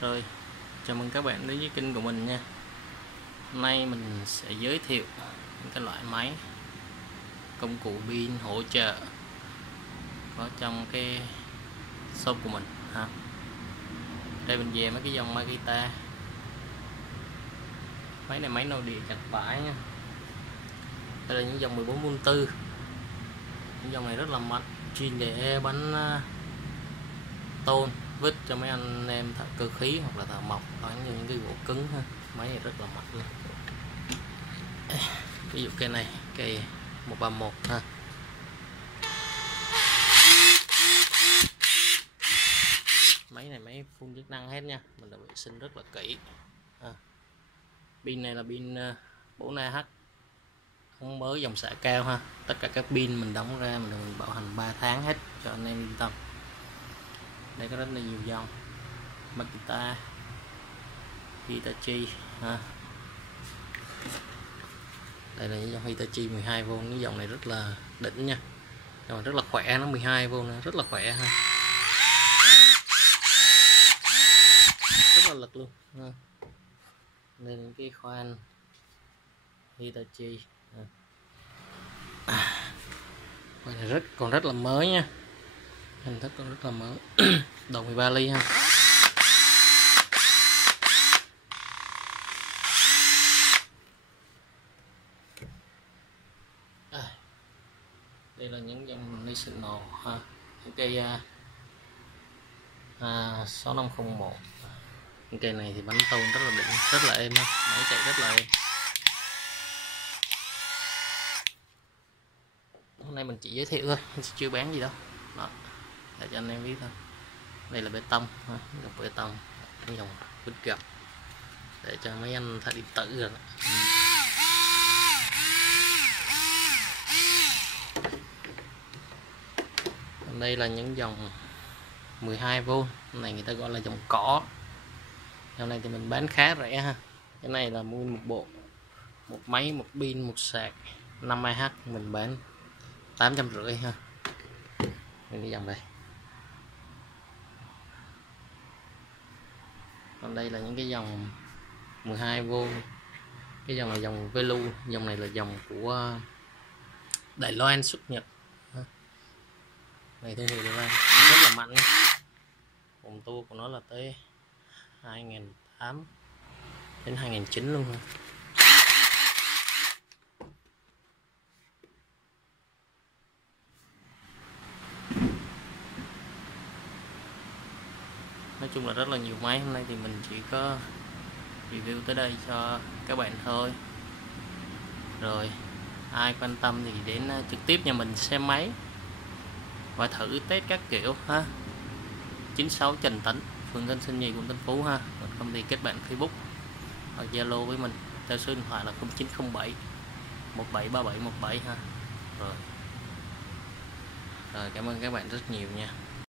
Rồi, chào mừng các bạn đến với kênh của mình nha. Hôm nay mình sẽ giới thiệu những cái loại máy công cụ pin hỗ trợ có trong cái shop của mình ha. Đây mình về mấy cái dòng Makita. Máy này máy nội địa cạch vải nha. Đây là những dòng 14V4. Những dòng này rất là mạnh, chuyên để bắn tôn vít cho mấy anh em thợ cơ khí hoặc là thợ mộc bắn những cái gỗ cứng ha. Máy này rất là mạnh luôn. Ví dụ cây này, cây 131 ha. Máy này máy full chức năng hết nha, mình đã vệ sinh rất là kỹ. Pin này là pin 4Ah, không mới dòng xạ cao ha. Tất cả các pin mình đóng ra mình bảo hành 3 tháng hết cho anh em yên tâm. Đây có rất là nhiều dòng Makita, Hitachi ha. Đây là những dòng Hitachi 12V, cái dòng này rất là đỉnh nha, dòng rất là khỏe, nó 12V nữa, rất là khỏe ha, rất là lực luôn ha. Đây là cái khoan Hitachi khoan này còn rất là mới nha, hình thức còn rất là mới. Đầu 13 ly ha. Đây là những dòng National ha, những cây 6501. Những cây này thì bánh tôn rất là đỉnh, rất là êm ha, máy chạy rất là êm. Hôm nay mình chỉ giới thiệu thôi, chưa bán gì đâu. Đó, để cho anh em biết thôi. Đây là bê tông ha, dòng bê tông, cái dòng vít gập để cho mấy anh thợ điện tử rồi. Đây là những dòng 12V, này người ta gọi là dòng cỏ. Dòng này thì mình bán khá rẻ ha. Cái này là mua một bộ, một máy, một pin, một sạc 5Ah mình bán 850 ha. Đây cái dòng đây. Còn đây là những cái dòng 12V. Cái dòng là dòng Velu, dòng này là dòng của Đài Loan xuất Nhật. Này thương hiệu Đài Loan rất là mạnh. Vòng tua của nó là tới 2008 đến 2009 luôn ha. Nói chung là rất là nhiều máy. Hôm nay thì mình chỉ có review tới đây cho các bạn thôi. Rồi ai quan tâm thì đến trực tiếp nhà mình xem máy và thử test các kiểu ha. 96 Trần Tấn, phường Tân Sơn Nhì, quận Tân Phú ha. Còn không thì kết bạn Facebook hoặc Zalo với mình theo số điện thoại là 0907 173717 ha. Rồi cảm ơn các bạn rất nhiều nha.